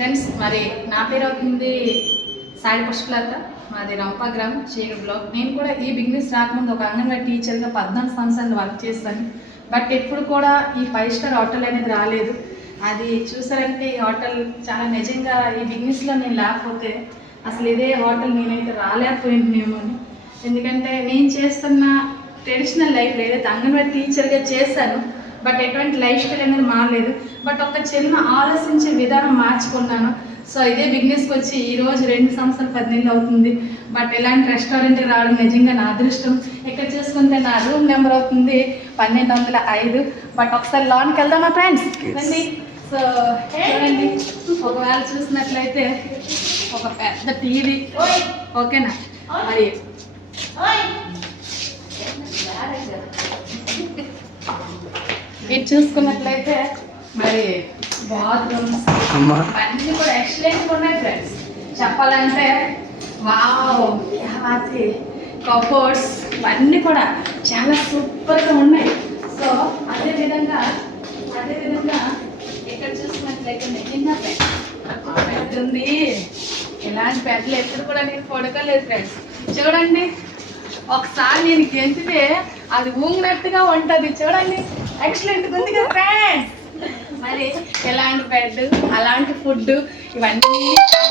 Friends మరి నా పేరు అవుతుంది సాయి పుష్పలత, మాది రంపాగ్రామ్ చీకటి బ్లాక్. నేను కూడా ఈ బిజినెస్ రాకముందు ఒక అంగన్వాడీ టీచర్గా 14 సంవత్సరాలు వర్క్ చేస్తాను. బట్ ఎప్పుడు కూడా ఈ 5 స్టార్ హోటల్ అనేది రాలేదు. అది చూసారంటే ఈ హోటల్ చాలా నిజంగా ఈ బిజినెస్లో నేను లేకపోతే అసలు ఇదే హోటల్ నేనైతే రాలేకపోయిందేమో అని. ఎందుకంటే నేను చేస్తున్న ట్రెడిషనల్ లైఫ్ ఏదైతే అంగన్వాడీ టీచర్గా చేశాను, బట్ ఎటువంటి లైఫ్ స్టైల్ అనేది మారలేదు. బట్ ఒక చిన్న ఆలోచించే విధానం మార్చుకున్నాను. సో ఇదే బిజినెస్కి వచ్చి ఈరోజు 2 సంవత్సరాలు 10 నెలలు అవుతుంది. బట్ ఇలాంటి రెస్టారెంట్కి రావడం నిజంగా నా అదృష్టం. ఇక్కడ చూసుకుంటే నా రూమ్ నెంబర్ అవుతుంది 1205. బట్ ఒకసారి లోన్కి వెళ్దామా ఫ్రెండ్స్? రండి. సో చూడండి, ఒకవేళ చూసినట్లయితే ఒక పెద్ద టీవీ, ఓకేనా, మరి ఇది చూసుకున్నట్లయితే మరి బాత్రూమ్స్ అన్నీ కూడా ఎక్సలెంట్గా ఉన్నాయి ఫ్రెండ్స్. చెప్పాలంటే వావ్, కబోర్డ్స్ ఇవన్నీ కూడా చాలా సూపర్గా ఉన్నాయి. సో అదేవిధంగా ఇక్కడ చూసినట్లయితే నిజంగా బెడ్ ఉంది. ఇలాంటి బెడ్లు ఎప్పుడు కూడా నేను పడుకోలేదు ఫ్రెండ్స్. చూడండి, ఒకసారి నేను గెంతితే అది ఊగినట్టుగా ఉంటుంది. చూడండి, ఎక్సలెంట్గా ఉంది కదా ఫ్రెండ్స్. మరి ఎలాంటి బెడ్, అలాంటి ఫుడ్, ఇవన్నీ చాలా